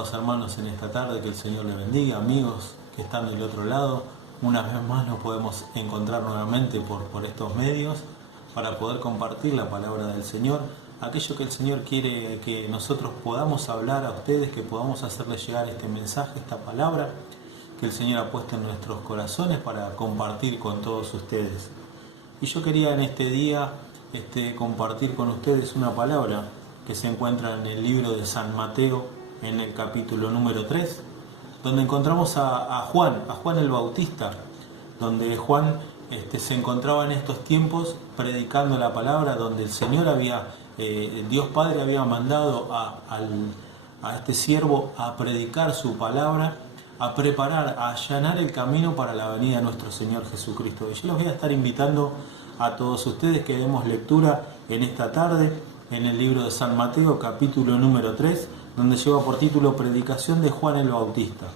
amados hermanos, en esta tarde, que el Señor les bendiga, amigos que están del otro lado. Una vez más nos podemos encontrar nuevamente por estos medios para poder compartir la palabra del Señor, aquello que el Señor quiere que nosotros podamos hablar a ustedes, que podamos hacerles llegar este mensaje, esta palabra que el Señor ha puesto en nuestros corazones para compartir con todos ustedes. Y yo quería en este día compartir con ustedes una palabra que se encuentra en el libro de San Mateo, en el capítulo número 3, donde encontramos a Juan el Bautista, donde Juan se encontraba en estos tiempos predicando la palabra, donde el Señor Dios Padre había mandado a este siervo a predicar su palabra, a preparar, a allanar el camino para la venida de nuestro Señor Jesucristo. Y yo los voy a estar invitando a todos ustedes que demos lectura en esta tarde en el libro de San Mateo, capítulo número 3, donde lleva por título Predicación de Juan el Bautista.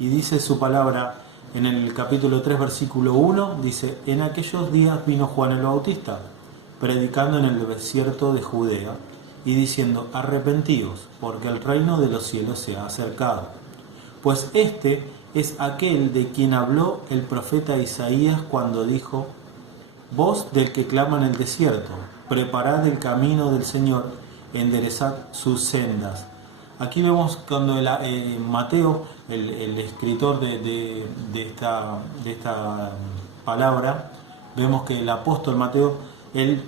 Y dice su palabra en el capítulo 3, versículo 1, dice: En aquellos días vino Juan el Bautista, predicando en el desierto de Judea, y diciendo: Arrepentíos, porque el reino de los cielos se ha acercado. Pues este es aquel de quien habló el profeta Isaías cuando dijo: Voz del que clama en el desierto, preparad el camino del Señor, enderezad sus sendas. Aquí vemos cuando Mateo, el escritor de esta palabra, vemos que el apóstol Mateo, él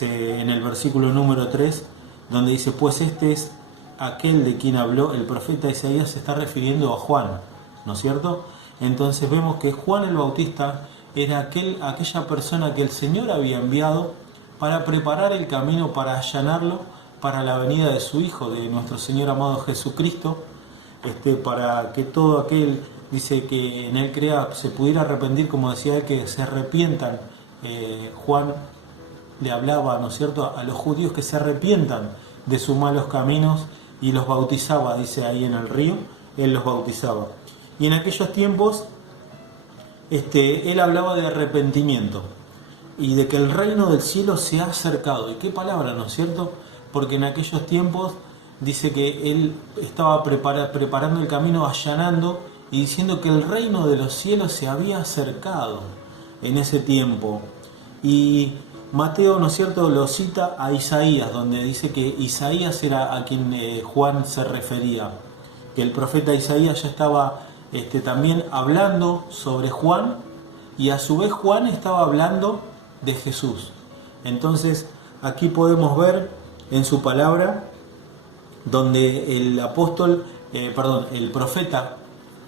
en el versículo número 3, donde dice: Pues este es aquel de quien habló el profeta Isaías, se está refiriendo a Juan, ¿no es cierto? Entonces vemos que Juan el Bautista era aquella persona que el Señor había enviado para preparar el camino, para allanarlo para la venida de su Hijo, de nuestro Señor amado Jesucristo, para que todo aquel, dice, que en él crea se pudiera arrepentir, como decía él, que se arrepientan. Juan le hablaba, ¿no es cierto?, a los judíos que se arrepientan de sus malos caminos, y los bautizaba, dice ahí en el río, él los bautizaba. Y en aquellos tiempos él hablaba de arrepentimiento y de que el reino del cielo se ha acercado. Y qué palabra, ¿no es cierto? Porque en aquellos tiempos dice que él estaba preparando el camino, allanando y diciendo que el reino de los cielos se había acercado en ese tiempo. Y Mateo, ¿no es cierto?, lo cita a Isaías, donde dice que Isaías era a quien Juan se refería, que el profeta Isaías ya estaba también hablando sobre Juan, y a su vez Juan estaba hablando de Jesús. Entonces aquí podemos ver en su palabra donde el profeta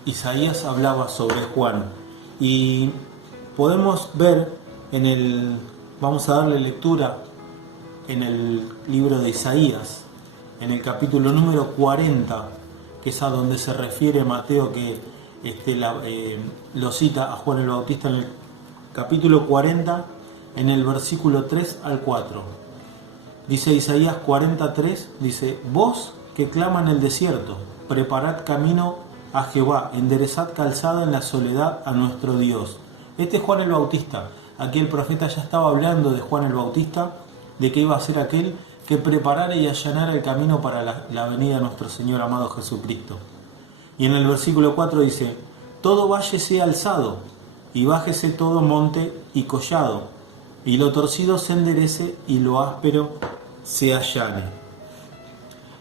Isaías hablaba sobre Juan, y podemos ver vamos a darle lectura en el libro de Isaías, en el capítulo número 40, que es a donde se refiere Mateo, que lo cita a Juan el Bautista, en el capítulo 40, en el versículo 3 al 4. Dice Isaías 43, dice: Vos que clama en el desierto, preparad camino a Jehová, enderezad calzada en la soledad a nuestro Dios. Este es Juan el Bautista. Aquí el profeta ya estaba hablando de Juan el Bautista, de que iba a ser aquel que preparara y allanara el camino para la venida de nuestro Señor amado Jesucristo. Y en el versículo 4 dice: Todo valle sea alzado, y bájese todo monte y collado, y lo torcido se enderece, y lo áspero se allane.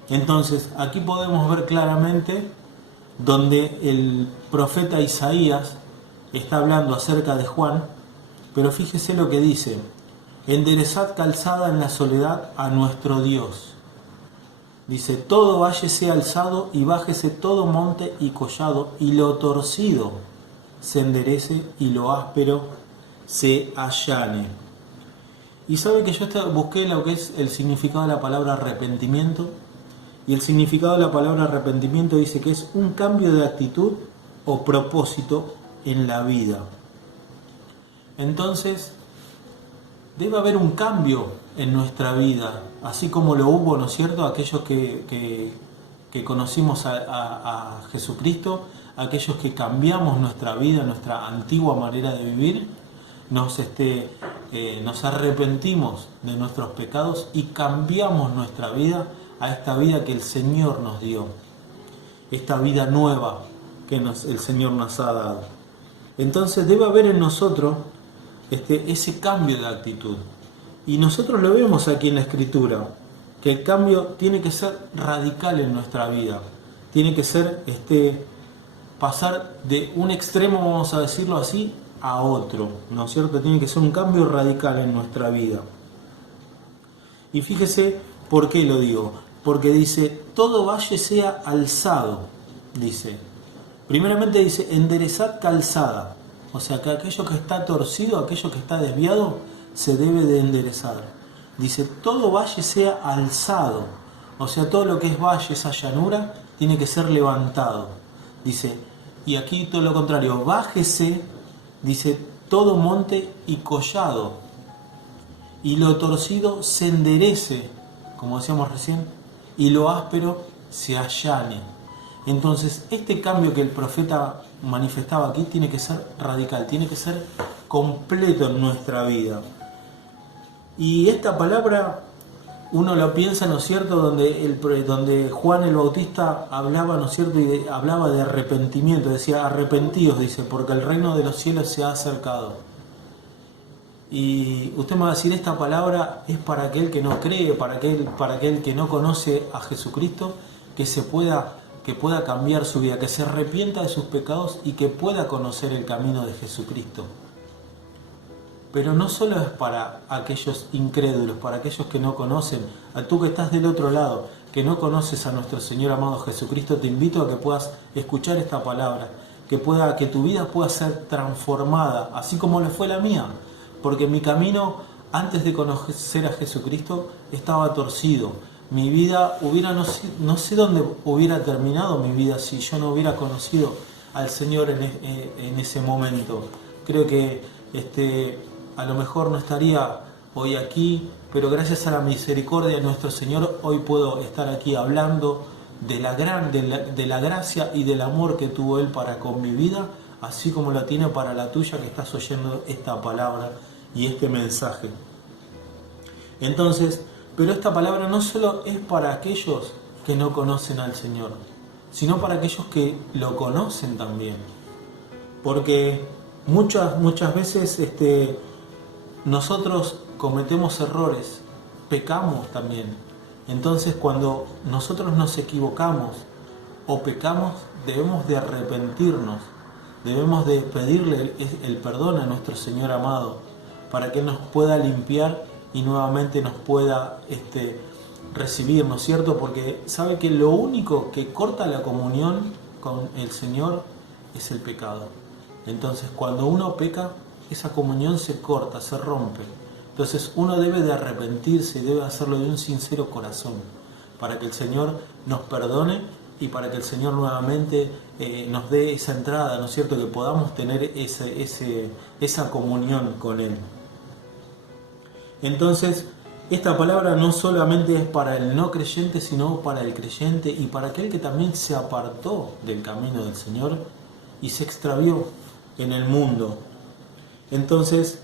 Entonces, aquí podemos ver claramente donde el profeta Isaías está hablando acerca de Juan, pero fíjese lo que dice: enderezad calzada en la soledad a nuestro Dios. Dice: todo valle sea alzado y bájese todo monte y collado, y lo torcido se enderece y lo áspero se allane. Y sabe que yo busqué lo que es el significado de la palabra arrepentimiento, y el significado de la palabra arrepentimiento dice que es un cambio de actitud o propósito en la vida. Entonces, debe haber un cambio en nuestra vida, así como lo hubo, ¿no es cierto?, aquellos que conocimos a Jesucristo, aquellos que cambiamos nuestra vida, nuestra antigua manera de vivir, nos arrepentimos de nuestros pecados y cambiamos nuestra vida a esta vida que el Señor nos dio. esta vida nueva que el Señor nos ha dado. Entonces debe haber en nosotros ese cambio de actitud. Y nosotros lo vemos aquí en la Escritura, que el cambio tiene que ser radical en nuestra vida. Tiene que ser pasar de un extremo, vamos a decirlo así, a otro, ¿no es cierto? Tiene que ser un cambio radical en nuestra vida. Y fíjese por qué lo digo. Porque dice, todo valle sea alzado, dice. Primeramente dice, enderezad calzada. O sea, que aquello que está torcido, aquello que está desviado, se debe de enderezar. Dice, todo valle sea alzado. O sea, todo lo que es valle, esa llanura, tiene que ser levantado. Dice, y aquí todo lo contrario, bájese, dice, todo monte y collado. Y lo torcido se enderece, como decíamos recién, y lo áspero se allane. Entonces, este cambio que el profeta manifestaba aquí tiene que ser radical, tiene que ser completo en nuestra vida. Y esta palabra, uno lo piensa, ¿no es cierto?, donde Juan el Bautista hablaba, ¿no es cierto?, y hablaba de arrepentimiento, decía, arrepentidos, dice, porque el reino de los cielos se ha acercado. Y usted me va a decir, esta palabra es para aquel que no cree, para aquel que no conoce a Jesucristo, que pueda cambiar su vida, que se arrepienta de sus pecados y que pueda conocer el camino de Jesucristo. Pero no solo es para aquellos incrédulos, para aquellos que no conocen, a tú que estás del otro lado, que no conoces a nuestro Señor amado Jesucristo, te invito a que puedas escuchar esta palabra, que tu vida pueda ser transformada, así como lo fue la mía. Porque mi camino, antes de conocer a Jesucristo, estaba torcido. Mi vida no sé dónde hubiera terminado mi vida si yo no hubiera conocido al Señor en ese momento. Creo que a lo mejor no estaría hoy aquí, pero gracias a la misericordia de nuestro Señor, hoy puedo estar aquí hablando de la gracia y del amor que tuvo Él para con mi vida, así como la tiene para la tuya que estás oyendo esta palabra y este mensaje. Entonces, pero esta palabra no solo es para aquellos que no conocen al Señor, sino para aquellos que lo conocen también. Porque muchas veces nosotros cometemos errores, pecamos también. Entonces, cuando nosotros nos equivocamos o pecamos, debemos de arrepentirnos, debemos de pedirle el perdón a nuestro Señor amado, para que Él nos pueda limpiar y nuevamente nos pueda recibir, ¿no es cierto? Porque sabe que lo único que corta la comunión con el Señor es el pecado. Entonces, cuando uno peca, esa comunión se corta, se rompe. Entonces, uno debe de arrepentirse y debe hacerlo de un sincero corazón, para que el Señor nos perdone y para que el Señor nuevamente nos dé esa entrada, ¿no es cierto? Que podamos tener esa comunión con Él. Entonces, esta palabra no solamente es para el no creyente, sino para el creyente y para aquel que también se apartó del camino del Señor y se extravió en el mundo. Entonces,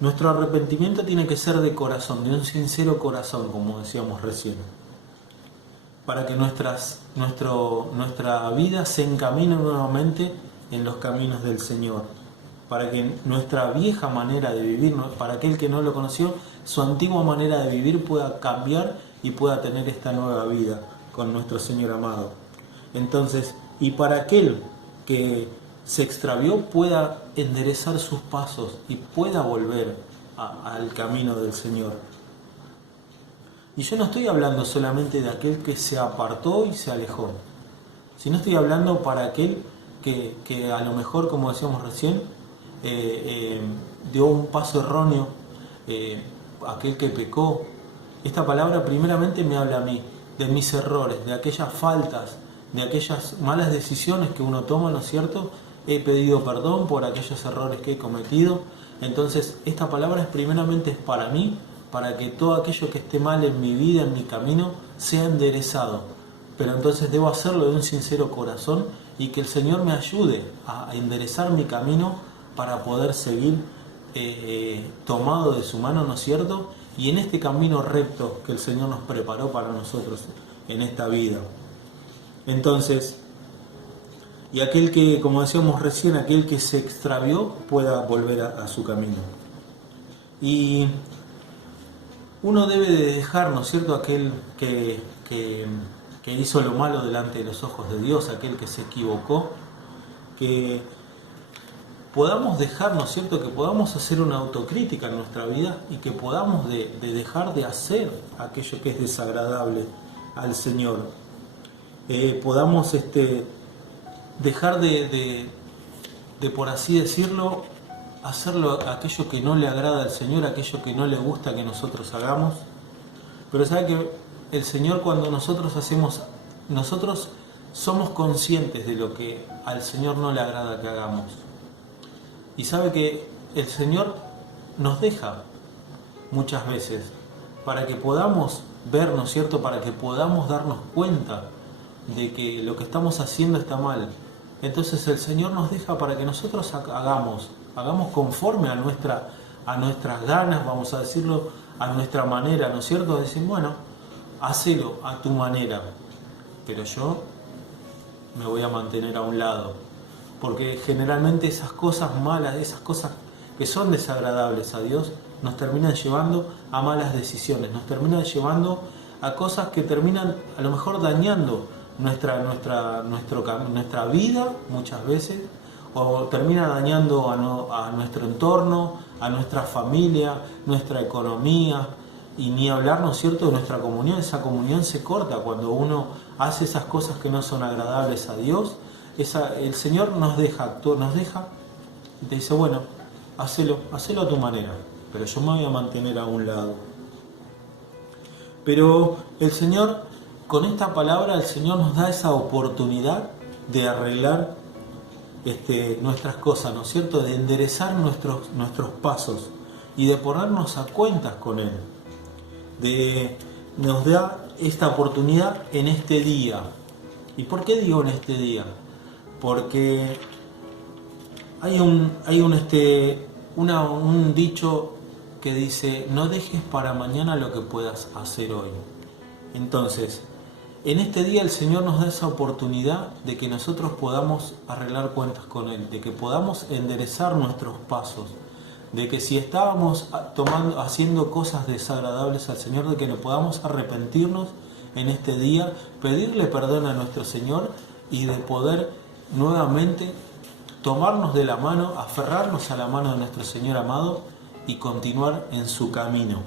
nuestro arrepentimiento tiene que ser de corazón, de un sincero corazón, como decíamos recién, para que nuestra vida se encamine nuevamente en los caminos del Señor, para que nuestra vieja manera de vivir, para aquel que no lo conoció, su antigua manera de vivir pueda cambiar y pueda tener esta nueva vida con nuestro Señor amado. Entonces, y para aquel que se extravió pueda enderezar sus pasos y pueda volver al camino del Señor. Y yo no estoy hablando solamente de aquel que se apartó y se alejó, sino estoy hablando para aquel que a lo mejor, como decíamos recién, dio un paso erróneo, aquel que pecó. Esta palabra primeramente me habla a mí de mis errores, de aquellas faltas, de aquellas malas decisiones que uno toma, ¿no es cierto? He pedido perdón por aquellos errores que he cometido. Entonces, esta palabra primeramente es para mí, para que todo aquello que esté mal en mi vida, en mi camino, sea enderezado. Pero entonces debo hacerlo de un sincero corazón y que el Señor me ayude a enderezar mi camino para poder seguir tomado de su mano, ¿no es cierto? Y en este camino recto que el Señor nos preparó para nosotros en esta vida. Entonces, y aquel que, como decíamos recién, aquel que se extravió pueda volver a su camino. Y uno debe de dejar, ¿no es cierto?, aquel que hizo lo malo delante de los ojos de Dios, aquel que se equivocó, que podamos dejar, ¿no es cierto?, que podamos hacer una autocrítica en nuestra vida y que podamos de dejar de hacer aquello que es desagradable al Señor. Podamos dejar de, por así decirlo, hacerlo aquello que no le agrada al Señor, aquello que no le gusta que nosotros hagamos. Pero sabe que el Señor, cuando nosotros hacemos, nosotros somos conscientes de lo que al Señor no le agrada que hagamos. Y sabe que el Señor nos deja muchas veces para que podamos ver, ¿no es cierto?, para que podamos darnos cuenta de que lo que estamos haciendo está mal. Entonces el Señor nos deja para que nosotros hagamos conforme a nuestras ganas, vamos a decirlo, a nuestra manera, ¿no es cierto? Decir, bueno, hacelo a tu manera, pero yo me voy a mantener a un lado, porque generalmente esas cosas malas, esas cosas que son desagradables a Dios, nos terminan llevando a malas decisiones, nos terminan llevando a cosas que terminan a lo mejor dañando nuestra vida muchas veces, o termina dañando a nuestro entorno, a nuestra familia, nuestra economía, y ni hablar, ¿no es cierto?, de nuestra comunión. Esa comunión se corta cuando uno hace esas cosas que no son agradables a Dios. El Señor nos deja y te dice, bueno, hacelo a tu manera, pero yo me voy a mantener a un lado. Pero el Señor, con esta palabra, el Señor nos da esa oportunidad de arreglar nuestras cosas, ¿no es cierto?, de enderezar nuestros pasos y de ponernos a cuentas con Él. Nos da esta oportunidad en este día. ¿Y por qué digo en este día? Porque hay un dicho que dice, no dejes para mañana lo que puedas hacer hoy. Entonces, en este día el Señor nos da esa oportunidad de que nosotros podamos arreglar cuentas con Él, de que podamos enderezar nuestros pasos, de que si estábamos haciendo cosas desagradables al Señor, de que no podamos arrepentirnos en este día, pedirle perdón a nuestro Señor y de poder nuevamente tomarnos de la mano, aferrarnos a la mano de nuestro Señor amado y continuar en su camino.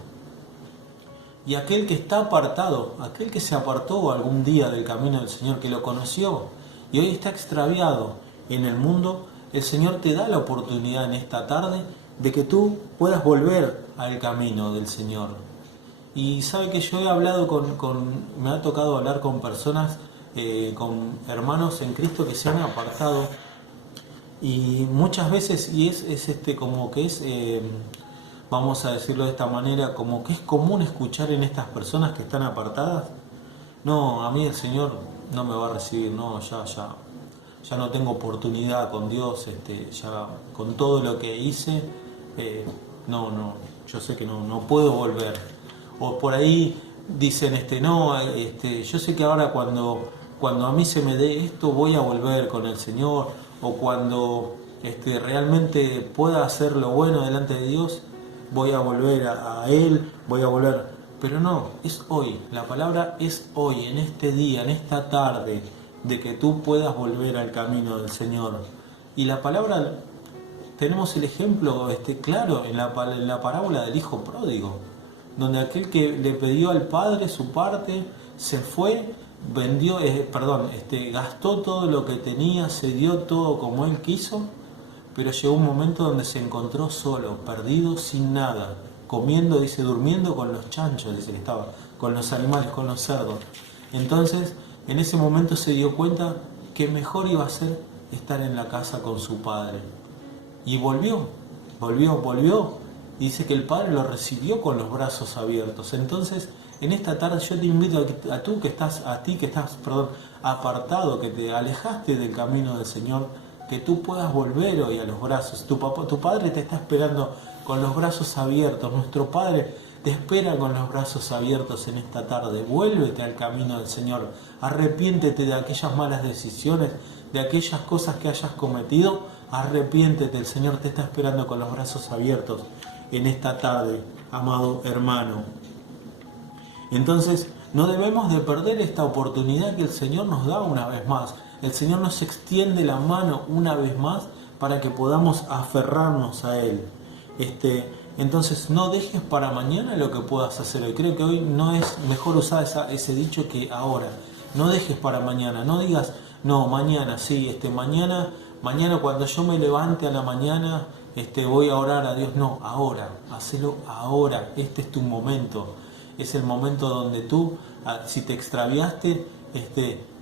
Y aquel que está apartado, aquel que se apartó algún día del camino del Señor, que lo conoció y hoy está extraviado en el mundo, el Señor te da la oportunidad en esta tarde de que tú puedas volver al camino del Señor. Y sabe que yo he hablado me ha tocado hablar con personas, con hermanos en Cristo que se han apartado, y muchas veces, y es como que es, vamos a decirlo de esta manera, como que es común escuchar en estas personas que están apartadas, no, a mí el Señor no me va a recibir, no, ya no tengo oportunidad con Dios, ya con todo lo que hice, no, yo sé que no puedo volver. O por ahí dicen, yo sé que ahora cuando a mí se me dé esto voy a volver con el Señor, o cuando realmente pueda hacer lo bueno delante de Dios, voy a volver a Él, voy a volver. Pero no, es hoy, la palabra es hoy, en este día, en esta tarde, de que tú puedas volver al camino del Señor. Y la palabra, tenemos el ejemplo claro en la parábola del hijo pródigo, donde aquel que le pidió al padre su parte, se fue, gastó todo lo que tenía, se dio todo como él quiso, pero llegó un momento donde se encontró solo, perdido, sin nada, comiendo, dice, durmiendo con los chanchos, dice que estaba, con los animales, con los cerdos. Entonces, en ese momento se dio cuenta que mejor iba a ser estar en la casa con su padre. Y volvió, y dice que el padre lo recibió con los brazos abiertos. Entonces, en esta tarde yo te invito a ti que estás apartado, que te alejaste del camino del Señor, que tú puedas volver hoy a los brazos. Tu padre te está esperando con los brazos abiertos. Nuestro Padre te espera con los brazos abiertos en esta tarde. Vuélvete al camino del Señor. Arrepiéntete de aquellas malas decisiones, de aquellas cosas que hayas cometido. Arrepiéntete, el Señor te está esperando con los brazos abiertos en esta tarde, amado hermano. Entonces, no debemos de perder esta oportunidad que el Señor nos da una vez más. El Señor nos extiende la mano una vez más para que podamos aferrarnos a Él. Entonces, no dejes para mañana lo que puedas hacer hoy. Creo que hoy no es mejor usar ese dicho que ahora. No dejes para mañana. No digas, no, mañana, sí, mañana cuando yo me levante a la mañana, voy a orar a Dios. No, ahora. Hacelo ahora. Este es tu momento. Es el momento donde tú, si te extraviaste,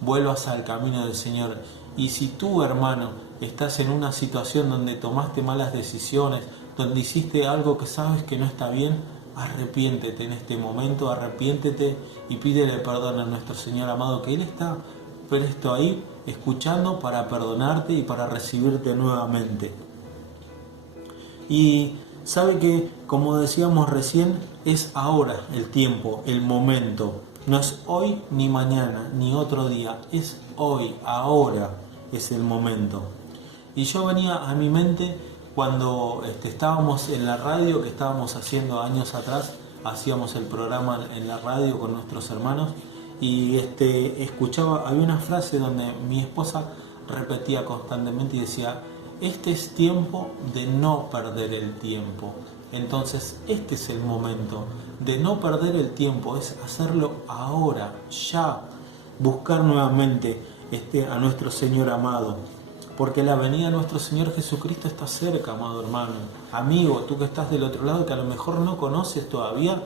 vuelvas al camino del Señor. Y si tú, hermano, estás en una situación donde tomaste malas decisiones, donde hiciste algo que sabes que no está bien, arrepiéntete en este momento, arrepiéntete y pídele perdón a nuestro Señor amado, que Él está presto ahí, escuchando para perdonarte y para recibirte nuevamente. Y sabe que, como decíamos recién, es ahora el tiempo, el momento. No es hoy ni mañana, ni otro día. Es hoy, ahora es el momento. Y yo venía a mi mente cuando estábamos en la radio, que estábamos haciendo años atrás, hacíamos el programa en la radio con nuestros hermanos, y escuchaba, había una frase donde mi esposa repetía constantemente y decía: este es tiempo de no perder el tiempo. Entonces este es el momento de no perder el tiempo, es hacerlo ahora, ya, buscar nuevamente a nuestro Señor amado, porque la venida de nuestro Señor Jesucristo está cerca, amado hermano, amigo, tú que estás del otro lado, que a lo mejor no conoces todavía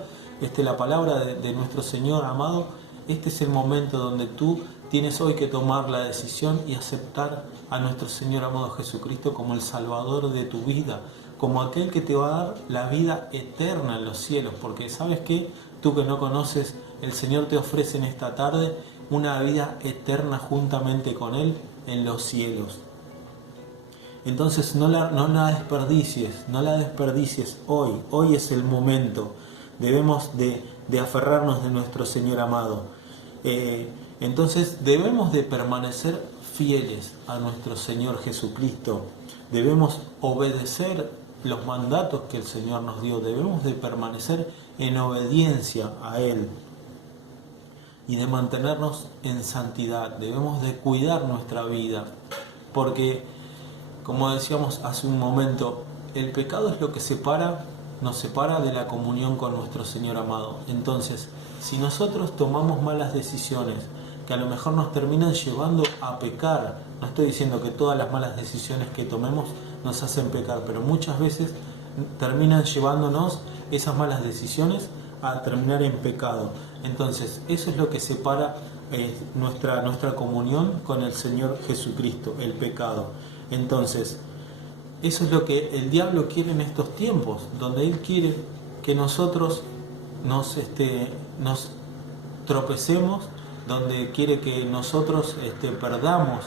la palabra de nuestro Señor amado. Este es el momento donde tú tienes hoy que tomar la decisión y aceptar a nuestro Señor amado Jesucristo como el Salvador de tu vida, como aquel que te va a dar la vida eterna en los cielos, porque ¿sabes qué? Tú que no conoces, el Señor te ofrece en esta tarde una vida eterna juntamente con Él en los cielos. Entonces no la desperdicies hoy es el momento. Debemos de aferrarnos de nuestro Señor amado. Entonces debemos de permanecer fieles a nuestro Señor Jesucristo. Debemos obedecer los mandatos que el Señor nos dio. Debemos de permanecer en obediencia a Él y de mantenernos en santidad. Debemos de cuidar nuestra vida, porque, como decíamos hace un momento, el pecado es lo que nos separa de la comunión con nuestro Señor amado. Entonces, si nosotros tomamos malas decisiones que a lo mejor nos terminan llevando a pecar, no estoy diciendo que todas las malas decisiones que tomemos nos hacen pecar, pero muchas veces terminan llevándonos esas malas decisiones a terminar en pecado. Entonces, eso es lo que separa nuestra comunión con el Señor Jesucristo, el pecado. Entonces, eso es lo que el diablo quiere en estos tiempos, donde él quiere que nosotros nos tropecemos, donde quiere que nosotros perdamos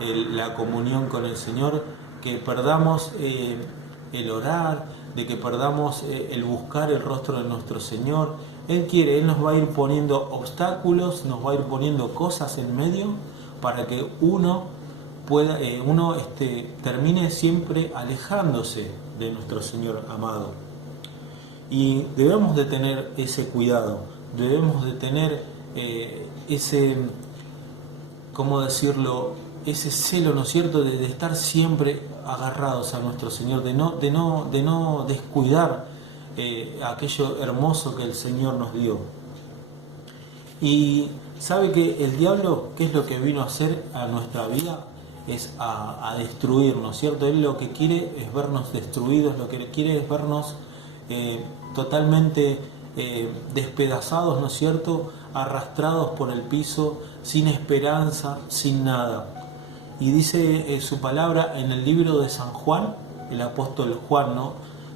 la comunión con el Señor, que perdamos el orar, de que perdamos el buscar el rostro de nuestro Señor. Él nos va a ir poniendo obstáculos, nos va a ir poniendo cosas en medio para que uno termine siempre alejándose de nuestro Señor amado. Y debemos de tener ese cuidado, debemos de tener ese celo, ¿no es cierto?, de estar siempre agarrados a nuestro Señor, de no descuidar aquello hermoso que el Señor nos dio. Y sabe que el diablo, ¿qué es lo que vino a hacer a nuestra vida? Es a destruirnos, ¿cierto? Él lo que quiere es vernos destruidos, lo que quiere es vernos totalmente despedazados, ¿no es cierto?, arrastrados por el piso, sin esperanza, sin nada. Y dice su palabra en el libro de San Juan, el apóstol Juan, ¿no?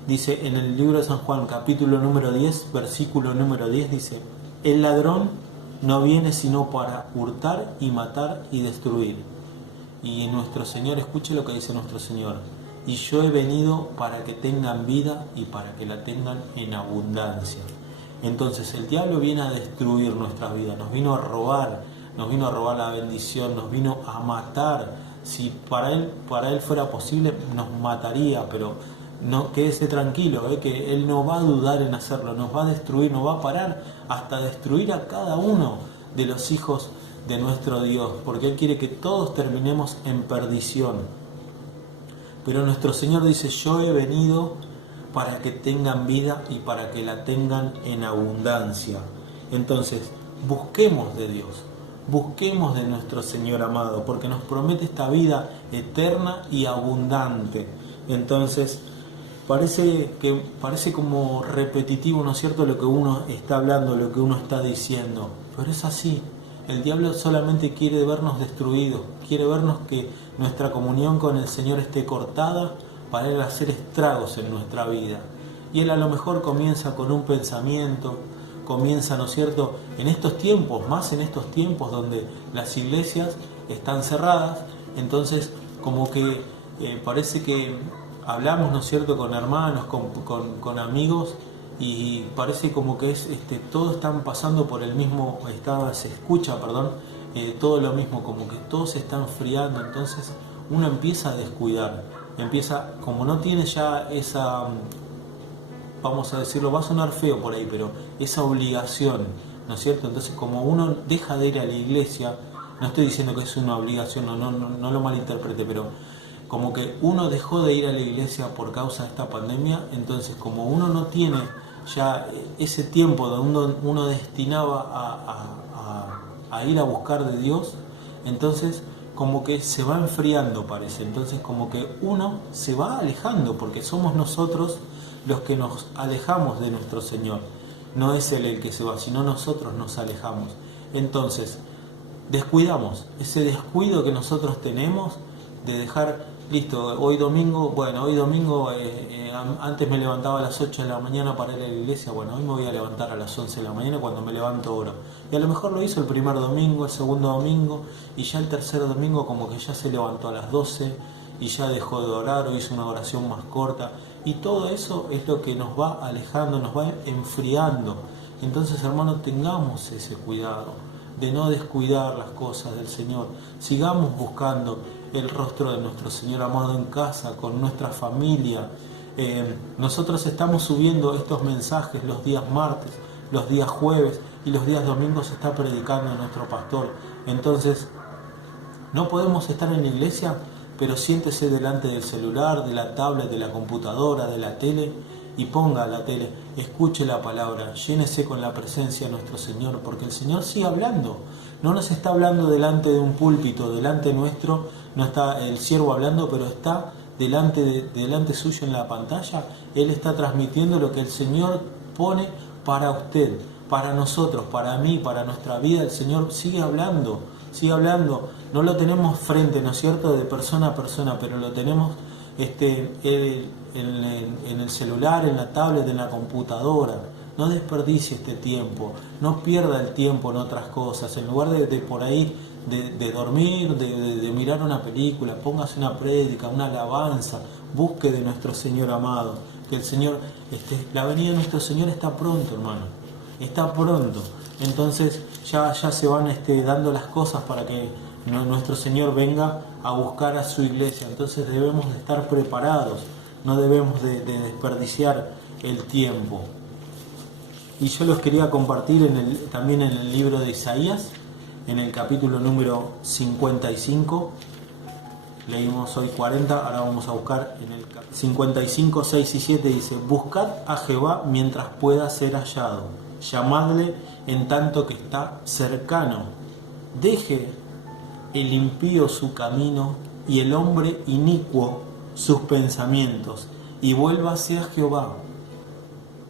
Dice en el libro de San Juan, capítulo número 10, versículo número 10, dice: el ladrón no viene sino para hurtar y matar y destruir. Y nuestro Señor, escuche lo que dice nuestro Señor: y yo he venido para que tengan vida y para que la tengan en abundancia. Entonces el diablo viene a destruir nuestra vida, nos vino a robar la bendición, nos vino a matar. Si para él fuera posible, nos mataría, pero no, quédese tranquilo, que Él no va a dudar en hacerlo, nos va a destruir, nos va a parar hasta destruir a cada uno de los hijos de nuestro Dios, porque Él quiere que todos terminemos en perdición. Pero nuestro Señor dice, yo he venido para que tengan vida y para que la tengan en abundancia. Entonces, busquemos de Dios, busquemos de nuestro Señor amado, porque nos promete esta vida eterna y abundante. Entonces, parece como repetitivo, ¿no es cierto?, lo que uno está hablando, lo que uno está diciendo, pero es así. El diablo solamente quiere vernos destruidos, quiere vernos que nuestra comunión con el Señor esté cortada para él hacer estragos en nuestra vida. Y él a lo mejor comienza con un pensamiento, comienza, ¿no es cierto?, en estos tiempos, más en estos tiempos donde las iglesias están cerradas, entonces como que parece que hablamos, ¿no es cierto?, con hermanos, con amigos, y parece como que todos están pasando por el mismo estado, se escucha, todo lo mismo, como que todo se está enfriando. Entonces uno empieza a descuidar, como no tiene ya esa, vamos a decirlo, va a sonar feo por ahí, pero esa obligación, ¿no es cierto? Entonces como uno deja de ir a la iglesia, no estoy diciendo que es una obligación, no lo malinterprete, pero como que uno dejó de ir a la iglesia por causa de esta pandemia, entonces como uno no tiene ya ese tiempo donde uno destinaba a ir a buscar de Dios, entonces como que se va enfriando, parece. Entonces como que uno se va alejando, porque somos nosotros los que nos alejamos de nuestro Señor. No es Él el que se va, sino nosotros nos alejamos. Entonces descuidamos, ese descuido que nosotros tenemos de dejar, listo, hoy domingo, antes me levantaba a las 8 de la mañana para ir a la iglesia, bueno, hoy me voy a levantar a las 11 de la mañana, cuando me levanto oro. Y a lo mejor lo hizo el primer domingo, el segundo domingo, y ya el tercer domingo como que ya se levantó a las 12 y ya dejó de orar o hizo una oración más corta. Y todo eso es lo que nos va alejando, nos va enfriando. Entonces, hermanos, tengamos ese cuidado de no descuidar las cosas del Señor. Sigamos buscando el rostro de nuestro Señor amado en casa, con nuestra familia. Nosotros estamos subiendo estos mensajes los días martes, los días jueves y los días domingos está predicando nuestro pastor. Entonces, no podemos estar en la iglesia, pero siéntese delante del celular, de la tablet, de la computadora, de la tele, y ponga la tele, escuche la palabra, llénese con la presencia de nuestro Señor, porque el Señor sigue hablando. No nos está hablando delante de un púlpito, delante nuestro, no está el siervo hablando, pero está delante suyo en la pantalla. Él está transmitiendo lo que el Señor pone para usted, para nosotros, para mí, para nuestra vida. El Señor sigue hablando. No lo tenemos frente, ¿no es cierto?, de persona a persona, pero lo tenemos en el celular, en la tablet, en la computadora. No desperdicie este tiempo, no pierda el tiempo en otras cosas. En lugar de por ahí de dormir, de mirar una película, póngase una prédica, una alabanza, busque de nuestro Señor amado. Que el Señor, la venida de nuestro Señor está pronto, hermano, está pronto. Entonces ya se van dando las cosas para que nuestro Señor venga a buscar a su iglesia. Entonces debemos de estar preparados, no debemos de desperdiciar el tiempo. Y yo los quería compartir también en el libro de Isaías, en el capítulo número 55. Leímos hoy 40, ahora vamos a buscar en el 55, 6 y 7, dice: buscad a Jehová mientras pueda ser hallado, llamadle en tanto que está cercano. Deje el impío su camino y el hombre inicuo sus pensamientos, y vuélvase a Jehová,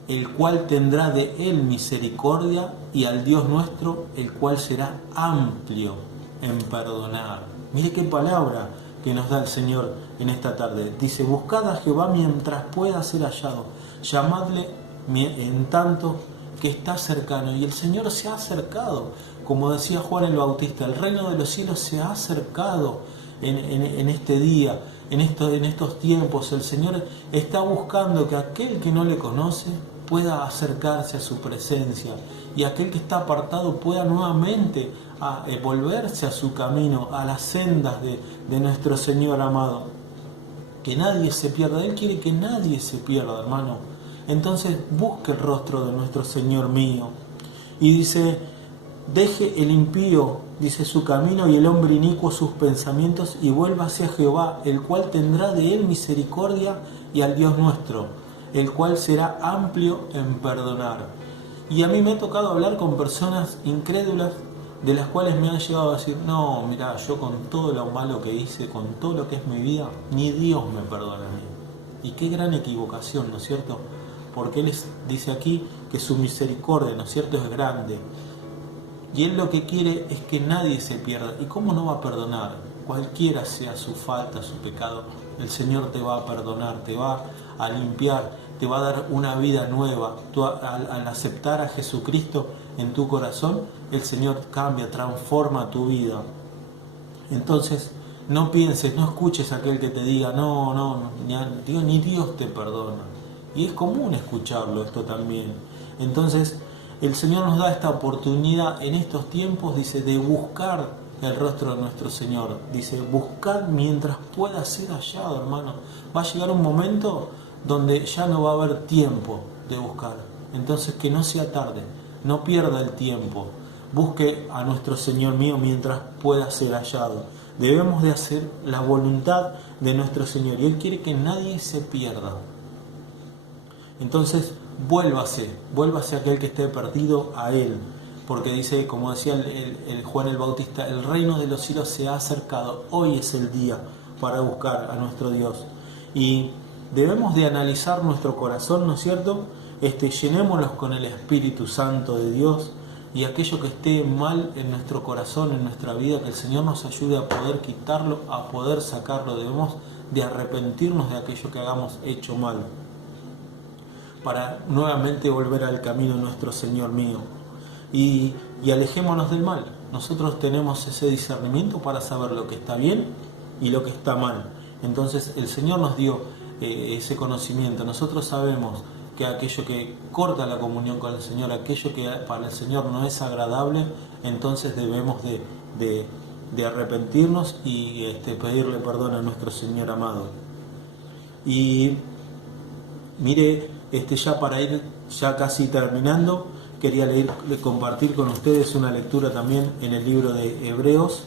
el cual tendrá de él misericordia, y al Dios nuestro, el cual será amplio en perdonar. Mire qué palabra que nos da el Señor en esta tarde. Dice: buscad a Jehová mientras pueda ser hallado, llamadle en tanto que está cercano. Y el Señor se ha acercado, como decía Juan el Bautista, el reino de los cielos se ha acercado. en este día, en estos tiempos. El Señor está buscando que aquel que no le conoce pueda acercarse a su presencia, y aquel que está apartado pueda nuevamente volverse a su camino, a las sendas de nuestro Señor amado. Que nadie se pierda. Él quiere que nadie se pierda, hermano. Entonces busque el rostro de nuestro Señor mío. Y dice: deje el impío, dice, su camino, y el hombre inicuo sus pensamientos, y vuelva hacia Jehová, el cual tendrá de él misericordia, y al Dios nuestro, el cual será amplio en perdonar. Y a mí me ha tocado hablar con personas incrédulas, de las cuales me han llegado a decir: no, mira, yo con todo lo malo que hice, con todo lo que es mi vida, ni Dios me perdona a mí. Y qué gran equivocación, ¿no es cierto? Porque Él dice aquí que su misericordia, ¿no es cierto?, es grande. Y Él lo que quiere es que nadie se pierda. ¿Y cómo no va a perdonar? Cualquiera sea su falta, su pecado, el Señor te va a perdonar, te va a limpiar, te va a dar una vida nueva. Tú, al aceptar a Jesucristo en tu corazón, el Señor cambia, transforma tu vida. Entonces, no pienses, no escuches a aquel que te diga: no, ni Dios te perdona. Y es común escucharlo esto también. Entonces, el Señor nos da esta oportunidad en estos tiempos, dice, de buscar el rostro de nuestro Señor. Dice: buscar mientras pueda ser hallado, hermano. Va a llegar un momento donde ya no va a haber tiempo de buscar. Entonces, que no sea tarde, no pierda el tiempo. Busque a nuestro Señor mío mientras pueda ser hallado. Debemos de hacer la voluntad de nuestro Señor, y Él quiere que nadie se pierda. Entonces, vuélvase aquel que esté perdido a Él, porque dice, como decía el Juan el Bautista: el reino de los cielos se ha acercado. Hoy es el día para buscar a nuestro Dios. Y debemos de analizar nuestro corazón, ¿no es cierto? Llenémoslos con el Espíritu Santo de Dios, y aquello que esté mal en nuestro corazón, en nuestra vida, que el Señor nos ayude a poder quitarlo, a poder sacarlo. Debemos de arrepentirnos de aquello que hagamos hecho mal, para nuevamente volver al camino de nuestro Señor mío. Y alejémonos del mal. Nosotros tenemos ese discernimiento para saber lo que está bien y lo que está mal. Entonces el Señor nos dio ese conocimiento. Nosotros sabemos que aquello que corta la comunión con el Señor, aquello que para el Señor no es agradable, entonces debemos de arrepentirnos y pedirle perdón a nuestro Señor amado. Y mire, ya para ir ya casi terminando, quería compartir con ustedes una lectura también en el libro de Hebreos,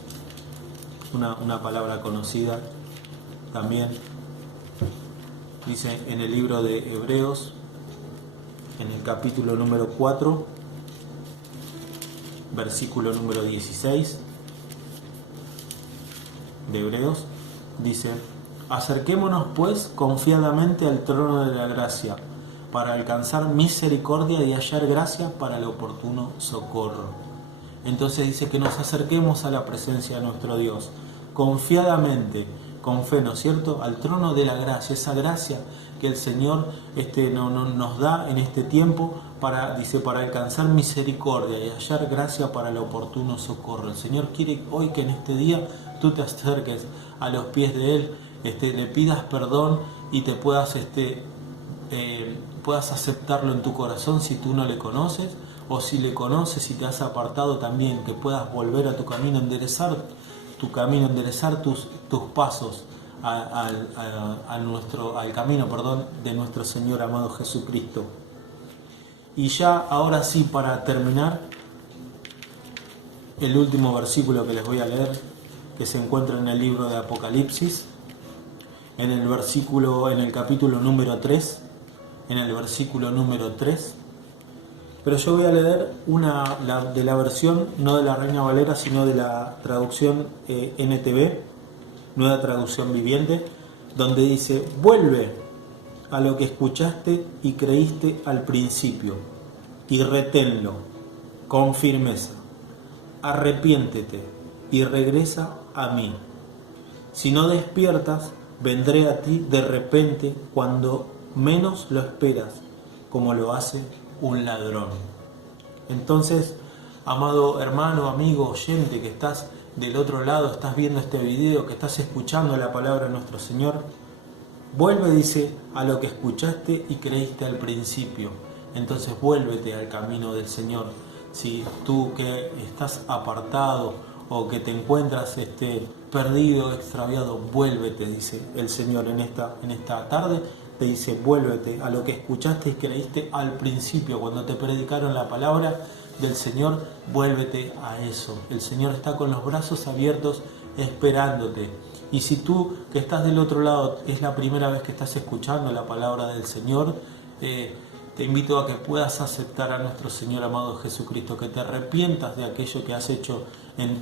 una palabra conocida también. Dice en el libro de Hebreos, en el capítulo número 4, versículo número 16 de Hebreos, dice: acerquémonos pues confiadamente al trono de la gracia, para alcanzar misericordia y hallar gracia para el oportuno socorro. Entonces dice que nos acerquemos a la presencia de nuestro Dios, confiadamente, con fe, ¿no es cierto?, al trono de la gracia, esa gracia que el Señor nos da en este tiempo para alcanzar misericordia y hallar gracia para el oportuno socorro. El Señor quiere hoy que en este día tú te acerques a los pies de Él, le pidas perdón y te puedas aceptarlo en tu corazón si tú no le conoces, o si le conoces y te has apartado también, que puedas volver a tu camino, enderezar tu camino, enderezar tus pasos al camino de nuestro Señor amado Jesucristo. Y ya ahora sí, para terminar, el último versículo que les voy a leer, que se encuentra en el libro de Apocalipsis, en el capítulo número 3, en el versículo número 3. Pero yo voy a leer de la versión, no de la Reina Valera, sino de la traducción NTV, Nueva Traducción Viviente, donde dice: vuelve a lo que escuchaste y creíste al principio, y reténlo con firmeza. Arrepiéntete y regresa a mí. Si no despiertas, vendré a ti de repente cuando menos lo esperas, como lo hace un ladrón. Entonces, amado hermano, amigo, oyente que estás del otro lado, estás viendo este video, que estás escuchando la palabra de nuestro Señor, vuelve, dice, a lo que escuchaste y creíste al principio. Entonces vuélvete al camino del Señor. Si tú que estás apartado o que te encuentras perdido, extraviado, vuélvete, dice el Señor en esta tarde. Te dice, vuélvete a lo que escuchaste y creíste al principio, cuando te predicaron la palabra del Señor, vuélvete a eso. El Señor está con los brazos abiertos esperándote. Y si tú que estás del otro lado es la primera vez que estás escuchando la palabra del Señor, te invito a que puedas aceptar a nuestro Señor amado Jesucristo, que te arrepientas de aquello que has hecho en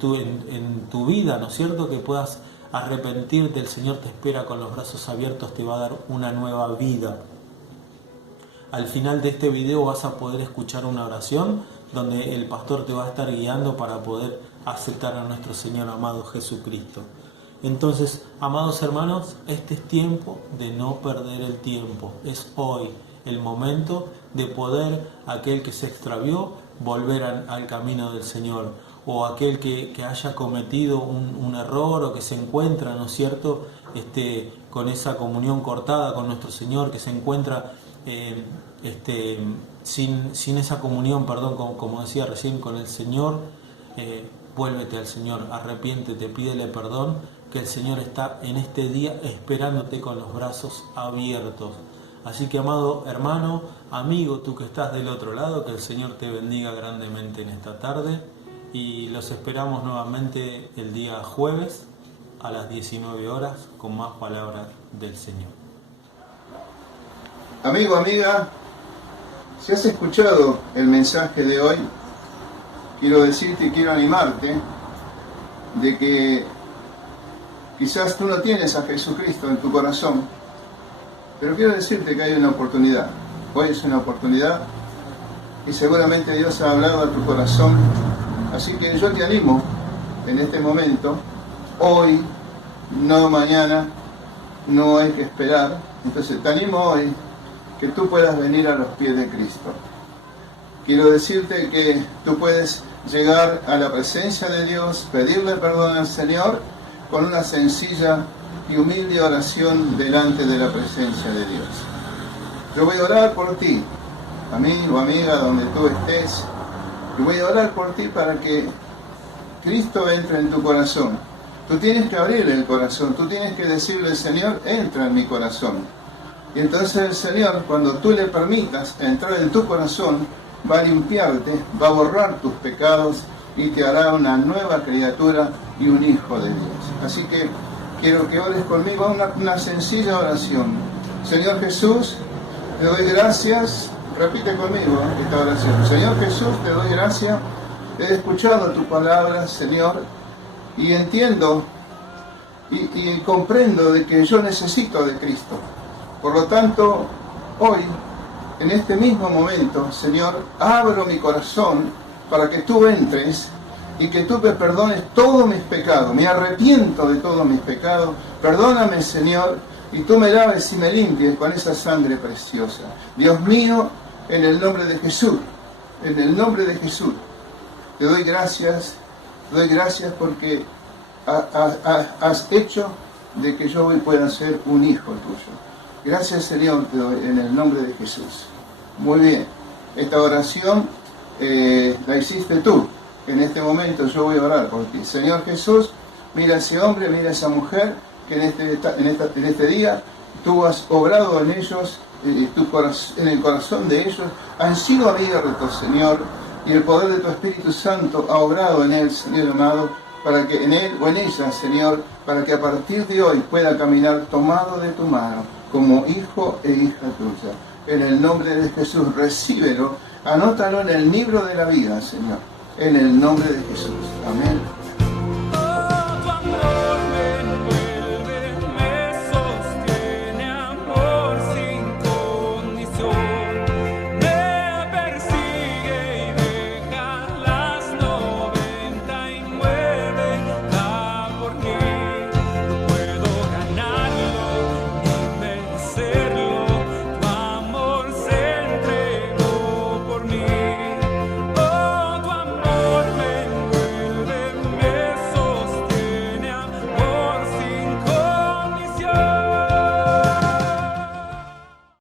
tu vida, ¿no es cierto? Que puedas arrepentirte, el Señor te espera con los brazos abiertos, te va a dar una nueva vida. Al final de este video vas a poder escuchar una oración donde el pastor te va a estar guiando para poder aceptar a nuestro Señor amado Jesucristo. Entonces, amados hermanos, este es tiempo de no perder el tiempo. Es hoy el momento de poder, aquel que se extravió, volver al camino del Señor, o aquel que haya cometido un error o que se encuentra, ¿no es cierto?, con esa comunión cortada con nuestro Señor, que se encuentra sin esa comunión, como decía recién, con el Señor. Vuélvete al Señor, arrepiéntete, pídele perdón, que el Señor está en este día esperándote con los brazos abiertos. Así que, amado hermano, amigo, tú que estás del otro lado, que el Señor te bendiga grandemente en esta tarde, y los esperamos nuevamente el día jueves a las 19 horas con más palabras del Señor. Amigo, amiga, si has escuchado el mensaje de hoy, quiero decirte y quiero animarte de que quizás tú no tienes a Jesucristo en tu corazón, pero quiero decirte que hay una oportunidad. Hoy es una oportunidad y seguramente Dios ha hablado a tu corazón. Así que yo te animo en este momento, hoy, no mañana, no hay que esperar. Entonces te animo hoy que tú puedas venir a los pies de Cristo. Quiero decirte que tú puedes llegar a la presencia de Dios, pedirle perdón al Señor con una sencilla y humilde oración delante de la presencia de Dios. Yo voy a orar por ti, amigo, amiga, donde tú estés. Y voy a orar por ti para que Cristo entre en tu corazón. Tú tienes que abrir el corazón, tú tienes que decirle, Señor, entra en mi corazón. Y entonces el Señor, cuando tú le permitas entrar en tu corazón, va a limpiarte, va a borrar tus pecados y te hará una nueva criatura y un hijo de Dios. Así que quiero que ores conmigo una sencilla oración. Señor Jesús, te doy gracias. Repite conmigo esta oración. Señor Jesús, te doy gracias. He escuchado tu palabra, Señor, y entiendo y comprendo de que yo necesito de Cristo. Por lo tanto, hoy, en este mismo momento, Señor, abro mi corazón para que tú entres y que tú me perdones todos mis pecados. Me arrepiento de todos mis pecados. Perdóname, Señor, y tú me laves y me limpies con esa sangre preciosa. Dios mío, en el nombre de Jesús, en el nombre de Jesús, te doy gracias porque has hecho de que yo hoy pueda ser un hijo tuyo. Gracias, Señor, te doy en el nombre de Jesús. Muy bien, esta oración la hiciste tú. En este momento yo voy a orar por ti. Señor Jesús, mira a ese hombre, mira a esa mujer que en este día tú has obrado en ellos, en el corazón de ellos, han sido abiertos, Señor, y el poder de tu Espíritu Santo ha obrado en él, Señor amado, para que en él o en ella, Señor, para que a partir de hoy pueda caminar tomado de tu mano, como hijo e hija tuya. En el nombre de Jesús, recíbelo, anótalo en el libro de la vida, Señor, en el nombre de Jesús. Amén.